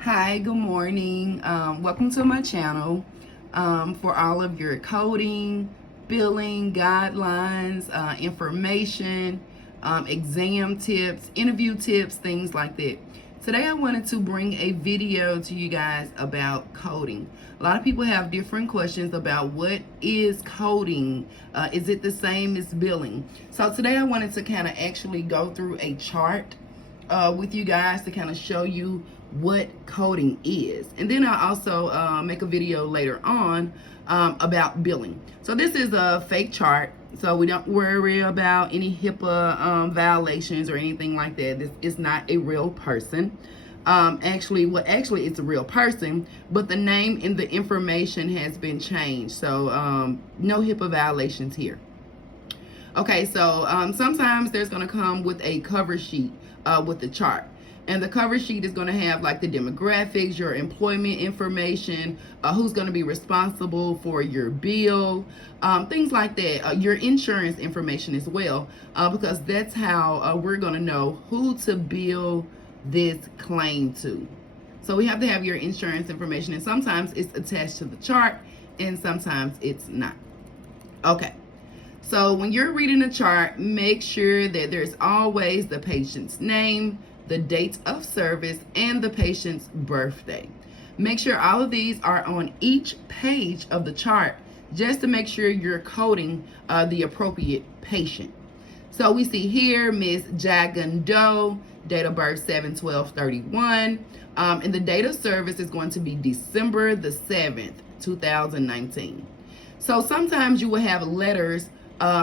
Hi, good morning. Welcome to my channel for all of your coding, billing, guidelines, information, exam tips, interview tips, things like that. Today I wanted to bring a video to you guys about coding. A lot of people have different questions about what is coding. Is it the same as billing? So today I wanted to kind of actually go through a chart with you guys to kind of show you what coding is, and then I'll also make a video later on about billing. So this is a fake chart, so we don't worry about any HIPAA violations or anything like that. This is not a real person. Actually it's a real person, but the name and the information has been changed, so no HIPAA violations here. Okay, so sometimes there's going to come with a cover sheet with the chart. And the cover sheet is going to have like the demographics, your employment information, who's going to be responsible for your bill, things like that, your insurance information as well, because that's how we're going to know who to bill this claim to. So we have to have your insurance information, and sometimes it's attached to the chart and sometimes it's not. Okay. So when you're reading a chart, make sure that there's always the patient's name, the date of service, and the patient's birthday. Make sure all of these are on each page of the chart just to make sure you're coding the appropriate patient. So we see here Miss Jagan Doe, date of birth 7/12/31, and the date of service is going to be December the 7th, 2019. So sometimes you will have letters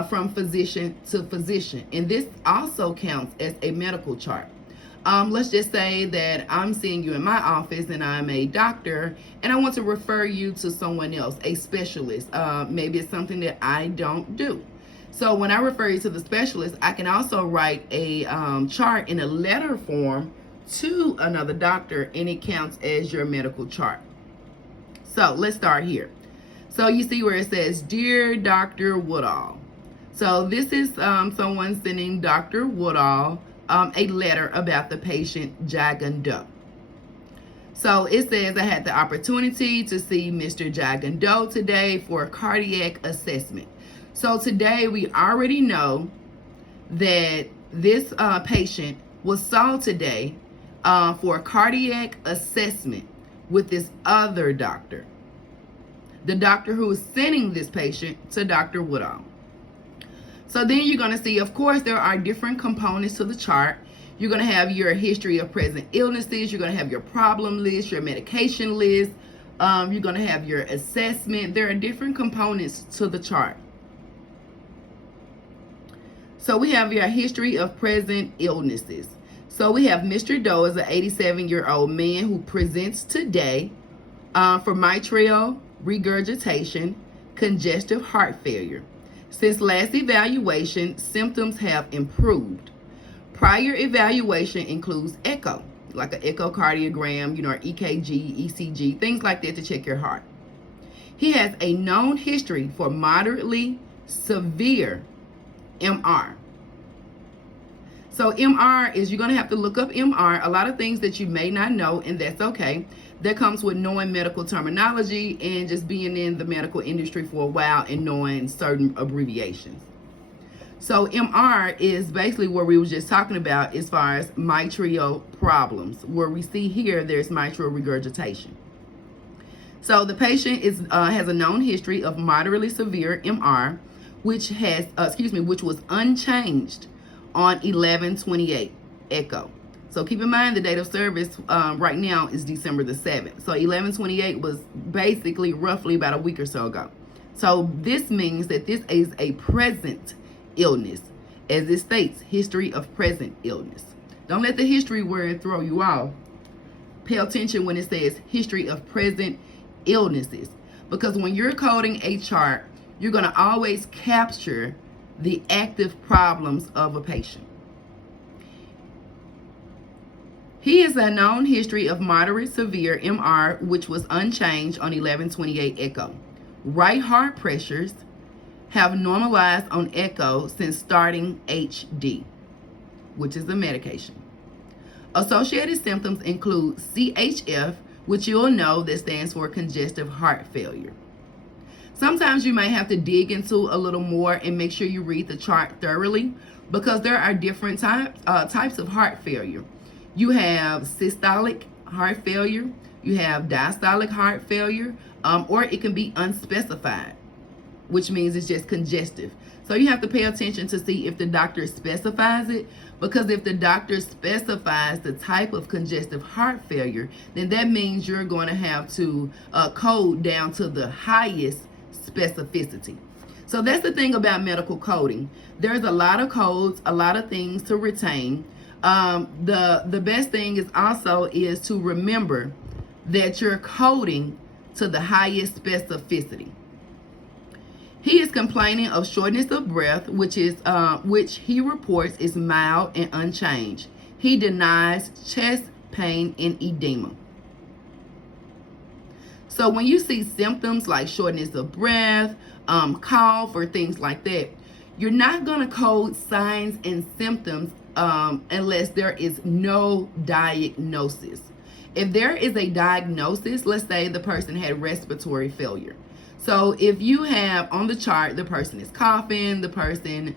from physician to physician, and this also counts as a medical chart. Let's just say that I'm seeing you in my office and I'm a doctor and I want to refer you to someone else, a specialist. Maybe it's something that I don't do. So when I refer you to the specialist, I can also write a chart in a letter form to another doctor, and it counts as your medical chart. So let's start here. So you see where it says, Dear Dr. Woodall. So this is someone sending Dr. Woodall a letter about the patient Jagan Doe. So it says, I had the opportunity to see Mr. Jagan Doe today for a cardiac assessment. So today we already know that this patient was saw today for a cardiac assessment with this other doctor. The doctor who is sending this patient to Dr. Woodall. So then you're going to see, of course, there are different components to the chart. You're going to have your history of present illnesses. You're going to have your problem list, your medication list. You're going to have your assessment. There are different components to the chart. So we have your history of present illnesses. So we have Mr. Doe is an 87-year-old man who presents today for mitral regurgitation, congestive heart failure. Since last evaluation, symptoms have improved. Prior evaluation includes echo, like an echocardiogram, or EKG, ECG, things like that to check your heart. He has a known history for moderately severe MR. So MR is, you're going to have to look up MR, a lot of things that you may not know, and that's okay. That comes with knowing medical terminology and just being in the medical industry for a while and knowing certain abbreviations. So MR is basically what we were just talking about as far as mitral problems, where we see here there's mitral regurgitation. So the patient has a known history of moderately severe MR, which was unchanged on 11/28 echo. So keep in mind the date of service right now is December the 7th. So 11/28 was basically roughly about a week or so ago. So this means that this is a present illness, as it states, history of present illness. Don't let the history word throw you off. Pay attention when it says history of present illnesses, because when you're coding a chart, you're going to always capture the active problems of a patient. He has a known history of moderate severe MR, which was unchanged on 11/28 echo. Right heart pressures have normalized on echo since starting HD, which is a medication. Associated symptoms include CHF, which you'll know that stands for congestive heart failure. Sometimes you may have to dig into a little more and make sure you read the chart thoroughly, because there are different types of heart failure. You have systolic heart failure, you have diastolic heart failure, or it can be unspecified, which means it's just congestive. So you have to pay attention to see if the doctor specifies it, because if the doctor specifies the type of congestive heart failure, then that means you're going to have to code down to the highest specificity. So that's the thing about medical coding. There's a lot of codes, a lot of things to retain. The best thing is to remember that you're coding to the highest specificity. He is complaining of shortness of breath, which he reports is mild and unchanged. He denies chest pain and edema. So when you see symptoms like shortness of breath, cough, or things like that, you're not going to code signs and symptoms unless there is no diagnosis. If there is a diagnosis, let's say the person had respiratory failure. So if you have on the chart, the person is coughing, the person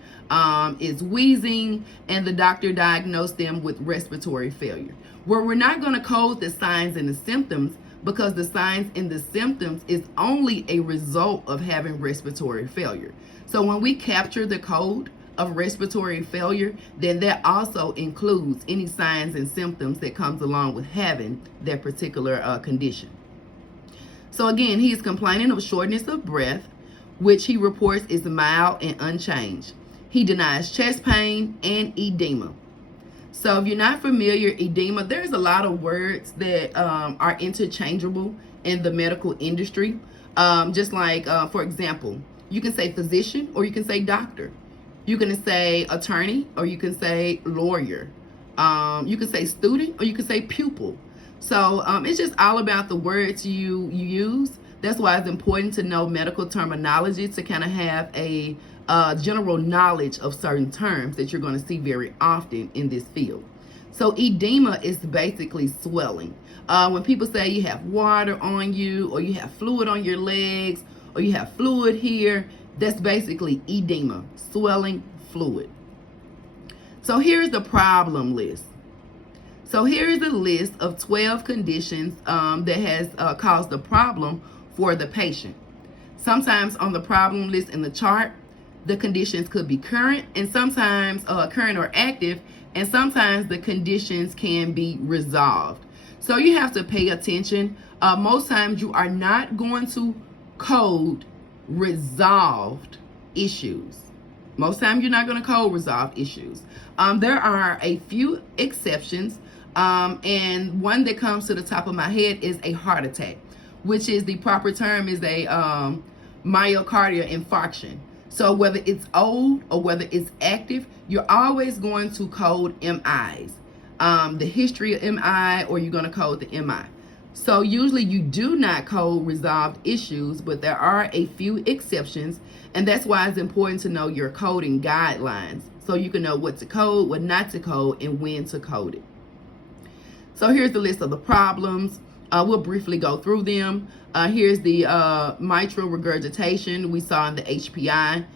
is wheezing, and the doctor diagnosed them with respiratory failure. Well, we're not going to code the signs and the symptoms, because the signs and the symptoms is only a result of having respiratory failure. So when we capture the code of respiratory failure, then that also includes any signs and symptoms that comes along with having that particular condition. So again, he is complaining of shortness of breath, which he reports is mild and unchanged. He denies chest pain and edema. So if you're not familiar, edema, there's a lot of words that are interchangeable in the medical industry. Just like, for example, you can say physician or you can say doctor. You can say attorney or you can say lawyer. You can say student or you can say pupil. So it's just all about the words you use. That's why it's important to know medical terminology, to kind of have a general knowledge of certain terms that you're going to see very often in this field. So edema is basically swelling. When people say you have water on you, or you have fluid on your legs, or you have fluid here, that's basically edema, swelling fluid. So here's the problem list. So here is a list of 12 conditions that has caused a problem for the patient. Sometimes on the problem list in the chart, the conditions could be current, and sometimes current or active, and sometimes the conditions can be resolved. So you have to pay attention. Most times you are not going to code resolved issues. Most times you're not going to code resolved issues. There are a few exceptions, and one that comes to the top of my head is a heart attack, which is the proper term is a myocardial infarction. So whether it's old or whether it's active, you're always going to code MIs, the history of MI, or you're going to code the MI. So usually you do not code resolved issues, but there are a few exceptions, and that's why it's important to know your coding guidelines so you can know what to code, what not to code, and when to code it. So here's the list of the problems. We'll briefly go through them. Here's the mitral regurgitation we saw in the HPI.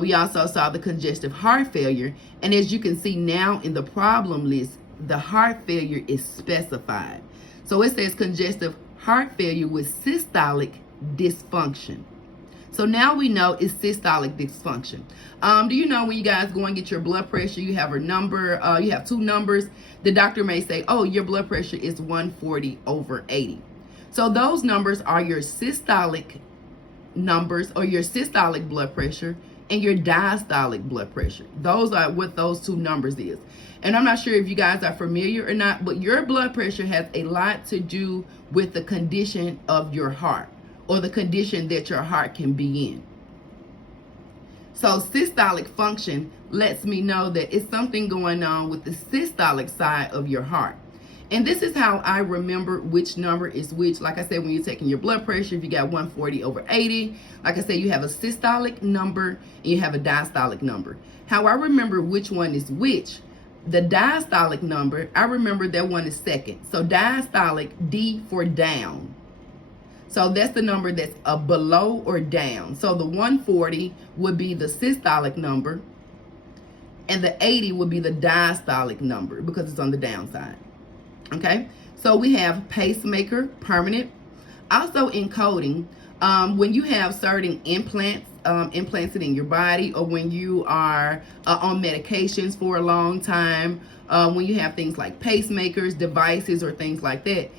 We also saw the congestive heart failure. And as you can see now in the problem list, the heart failure is specified. So it says congestive heart failure with systolic dysfunction. So now we know it's systolic dysfunction. Do you know when you guys go and get your blood pressure, you have a number, you have two numbers. The doctor may say, oh, your blood pressure is 140/80. So those numbers are your systolic numbers, or your systolic blood pressure, and your diastolic blood pressure. Those are what those two numbers is. And I'm not sure if you guys are familiar or not, but your blood pressure has a lot to do with the condition of your heart, or the condition that your heart can be in. So systolic function lets me know that it's something going on with the systolic side of your heart. And this is how I remember which number is which. Like I said, when you're taking your blood pressure, if you got 140/80, like I said, you have a systolic number and you have a diastolic number. How I remember which one is which, The diastolic number, I remember that one is second. So diastolic, D for down. So that's the number that's below or down. So the 140 would be the systolic number, and the 80 would be the diastolic number because it's on the downside. Okay, so we have pacemaker, permanent. Also in coding, when you have certain implants implanted in your body, or when you are on medications for a long time, when you have things like pacemakers, devices, or things like that,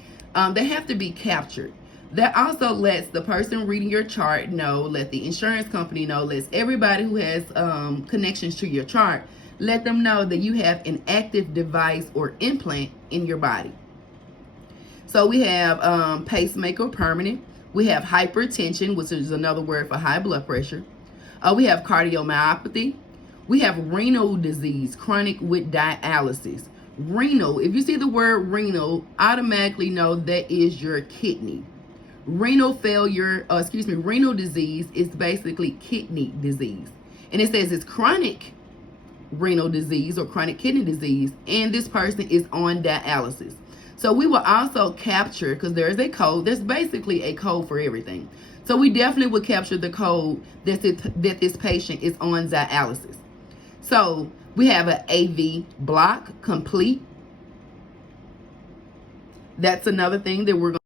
they have to be captured. That also lets the person reading your chart know, let the insurance company know, lets everybody who has connections to your chart, let them know that you have an active device or implant in your body. So we have pacemaker, permanent. We have hypertension, which is another word for high blood pressure. We have cardiomyopathy. We have renal disease, chronic with dialysis. Renal, if you see the word renal, automatically know that is your kidney. Renal failure, renal disease is basically kidney disease. And it says it's chronic renal disease or chronic kidney disease, and this person is on dialysis. So we will also capture, because there is a code, there's basically a code for everything. So we definitely would capture the code that this patient is on dialysis. So we have an AV block, complete. That's another thing that we're going